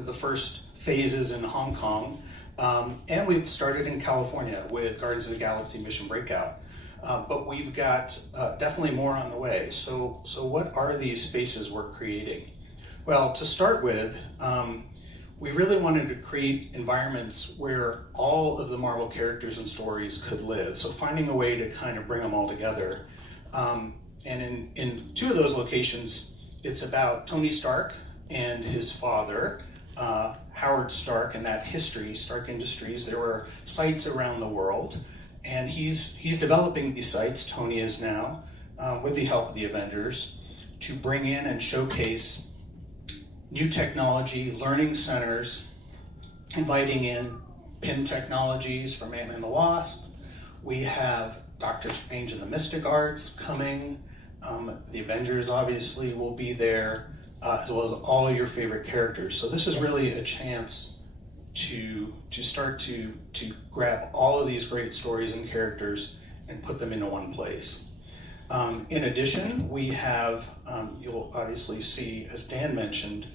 with the first phases in Hong Kong. And we've started in California with Guardians of the Galaxy Mission Breakout. But we've got definitely more on the way. So what are these spaces we're creating? Well, to start with, we really wanted to create environments where all of the Marvel characters and stories could live. So finding a way to kind of bring them all together. And in two of those locations, it's about Tony Stark and his father, Howard Stark, and that history, Stark Industries. There were sites around the world, and he's developing these sites, Tony is now, with the help of the Avengers, to bring in and showcase new technology, learning centers, inviting in PIM technologies from Ant-Man and the Wasp. We have Doctor Strange and the Mystic Arts coming. The Avengers obviously will be there, as well as all your favorite characters. So this is really a chance to start to grab all of these great stories and characters and put them into one place. In addition, we have, you'll obviously see, as Dan mentioned,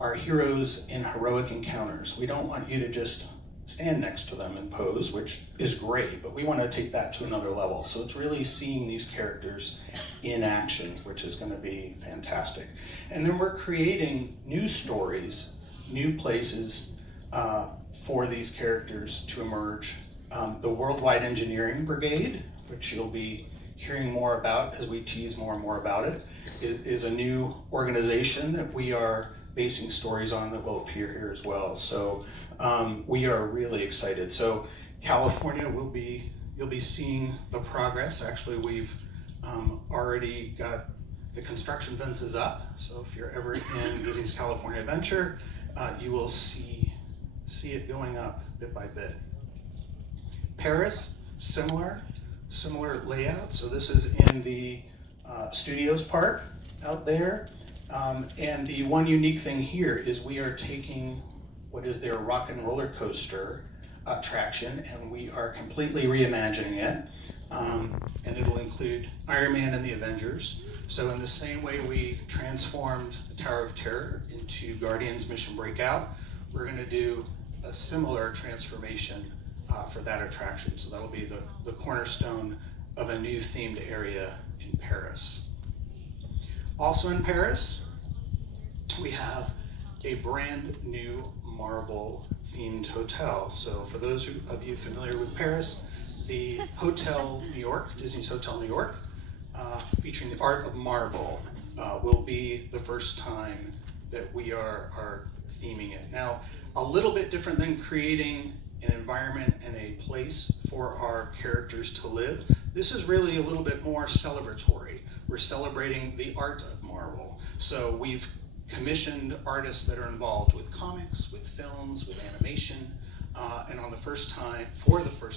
our heroes in heroic encounters. We don't want you to just stand next to them and pose, which is great, but we want to take that to another level. So it's really seeing these characters in action, which is going to be fantastic. And then we're creating new stories, new places for these characters to emerge. The Worldwide Engineering Brigade, which you'll be hearing more about as we tease more and more about it, is a new organization that we are basing stories on that will appear here as well. So we are really excited. So California you'll be seeing the progress. Actually, we've already got the construction fences up. So if you're ever in Disney's California Adventure, you will see it going up bit by bit. Paris, similar layout. So this is in the studios part out there. And the one unique thing here is we are taking what is their rock and roller coaster attraction, and we are completely reimagining it. And it'll include Iron Man and the Avengers. So in the same way we transformed the Tower of Terror into Guardians Mission Breakout, we're going to do a similar transformation for that attraction. So that'll be the cornerstone of a new themed area in Paris. Also in Paris, we have a brand new Marvel themed hotel. So for those of you familiar with Paris, the Hotel New York, Disney's Hotel New York, featuring the art of Marvel, will be the first time that we are theming it. Now, a little bit different than creating an environment and a place for our characters to live. This is really a little bit more celebratory. We're celebrating the art of Marvel. So we've commissioned artists that are involved with comics, with films, with animation, and for the first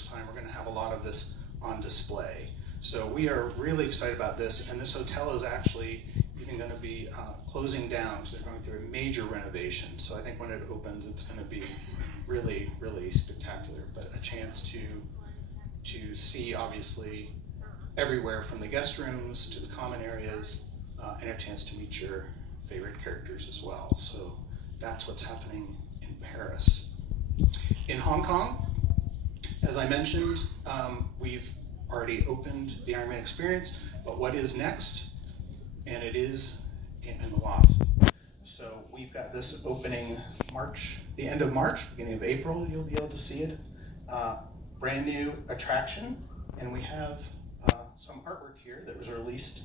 time, we're going to have a lot of this on display. So we are really excited about this, and this hotel is actually even going to be closing down, because they're going through a major renovation. So I think when it opens, it's going to be really, really spectacular, but a chance to see, obviously, everywhere from the guest rooms to the common areas, and a chance to meet your favorite characters as well. So that's what's happening in Paris. In Hong Kong, as I mentioned, we've already opened the Iron Man experience, but what is next? And it is Ant-Man and the Wasp. So we've got this opening the end of March, beginning of April, you'll be able to see it. Brand new attraction, and we have some artwork here that was released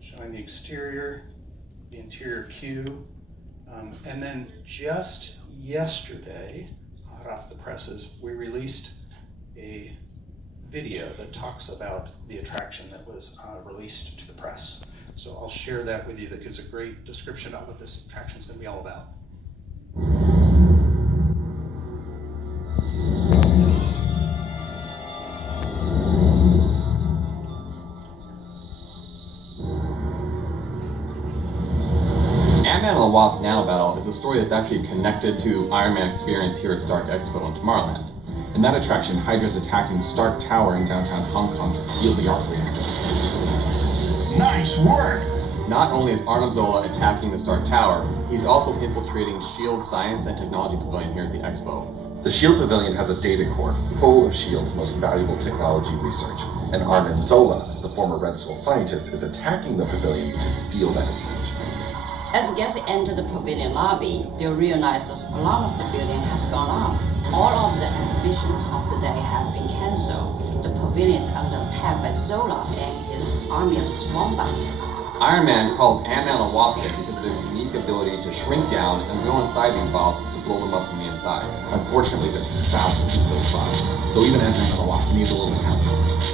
showing the exterior, the interior queue, and then just yesterday, hot off the presses, we released a video that talks about the attraction that was released to the press. So I'll share that with you. That gives a great description of what this attraction is going to be all about. Ant-Man and the Wasp Nano Battle is a story that's actually connected to Iron Man experience here at Stark Expo in Tomorrowland. In that attraction, Hydra's attacking Stark Tower in downtown Hong Kong to steal the arc reactor. Nice work! Not only is Arnim Zola attacking the Stark Tower, he's also infiltrating SHIELD Science and Technology Pavilion here at the Expo. The SHIELD Pavilion has a data core full of SHIELD's most valuable technology research, and Arnim Zola, the former Red Skull scientist, is attacking the pavilion to steal that information. As guests enter the pavilion lobby, they'll realize that a lot of the building has gone off. All of the exhibitions of the day has been cancelled. The pavilion is under attack by Zola and his army of Swambots. Iron Man calls Ant-Man and the Wasp there because of their unique ability to shrink down and go inside these bots to blow them up from the inside. Unfortunately, there's thousands of those bots, so even Ant-Man and the Wasp needs a little help.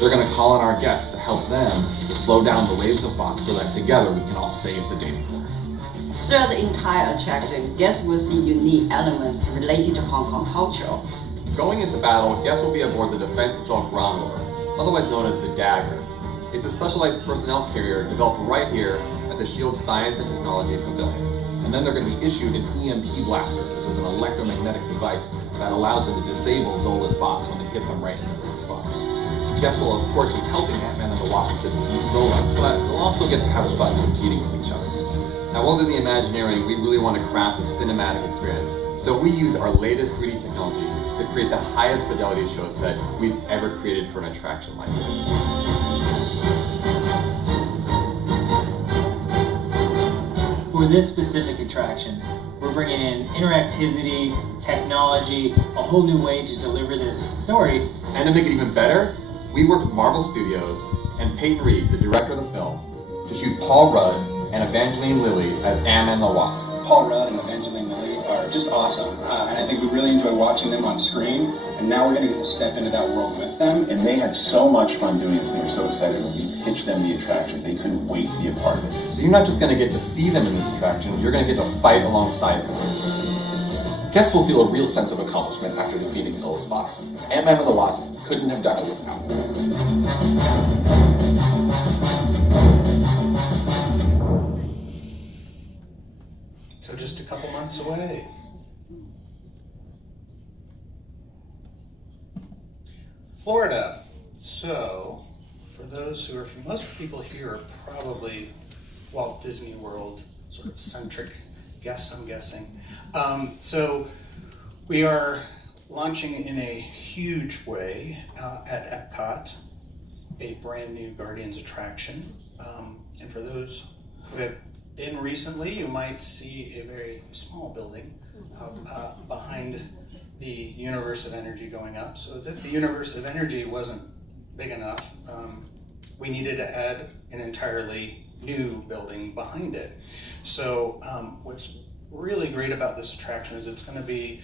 They're going to call on our guests to help them to slow down the waves of bots so that together we can all save the data core. Throughout the entire attraction, guests will see unique elements related to Hong Kong culture. Going into battle, guests will be aboard the Defense Assault Ground Lord, otherwise known as the Dagger. It's a specialized personnel carrier developed right here at the SHIELD Science and Technology Pavilion. And then they're going to be issued an EMP blaster. This is an electromagnetic device that allows them to disable Zola's bots when they hit them right in the weak spots. Guests will, of course, be helping Ant-Man and the Wasp to defeat Zola, but they'll also get to have fun competing with each other. At Walt Disney Imagineering, we really want to craft a cinematic experience. So we use our latest 3D technology to create the highest fidelity show set we've ever created for an attraction like this. For this specific attraction, we're bringing in interactivity, technology, a whole new way to deliver this story. And to make it even better, we worked with Marvel Studios and Peyton Reed, the director of the film, to shoot Paul Rudd and Evangeline Lilly as Ant-Man and the Wasp. Paul Rudd and Evangeline Lilly are just awesome, and I think we really enjoy watching them on screen, and now we're going to get to step into that world with them. And they had so much fun doing this, and they were so excited when we pitched them the attraction. They couldn't wait to be a part of it. So you're not just going to get to see them in this attraction, you're going to get to fight alongside them. Guests will feel a real sense of accomplishment after defeating Zola's bots. Ant-Man and the Wasp couldn't have done it without them. So just a couple months away. Florida. So, for those who are, most people here are probably Walt Disney World sort of centric guests, I'm guessing. So we are launching in a huge way at Epcot, a brand new Guardians attraction. And for those who have been recently, you might see a very small building behind the Universe of Energy going up. So as if the Universe of Energy wasn't big enough, we needed to add an entirely new building behind it. So what's really great about this attraction is it's going to be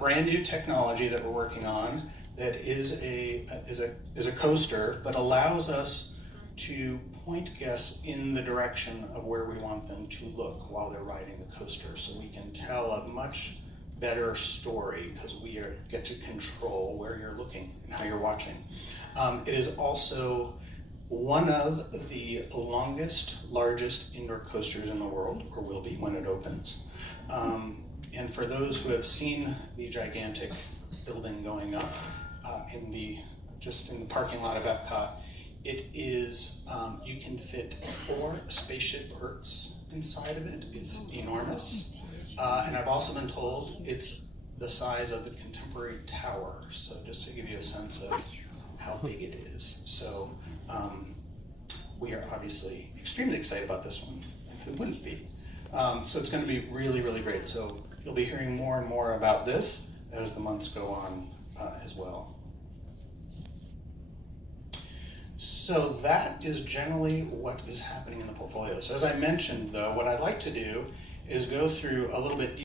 brand new technology that we're working on that is a coaster, but allows us to point guests in the direction of where we want them to look while they're riding the coaster, so we can tell a much better story because we get to control where you're looking and how you're watching. It is also one of the largest indoor coasters in the world, or will be when it opens. And for those who have seen the gigantic building going up in the parking lot of Epcot, it is, you can fit 4 spaceship Earths inside of it. It's enormous. And I've also been told it's the size of the Contemporary Tower. So just to give you a sense of how big it is. So we are obviously extremely excited about this one. And who wouldn't be? So it's going to be really, really great. So you'll be hearing more and more about this as the months go on as well. So that is generally what is happening in the portfolio. So as I mentioned, though, what I'd like to do is go through a little bit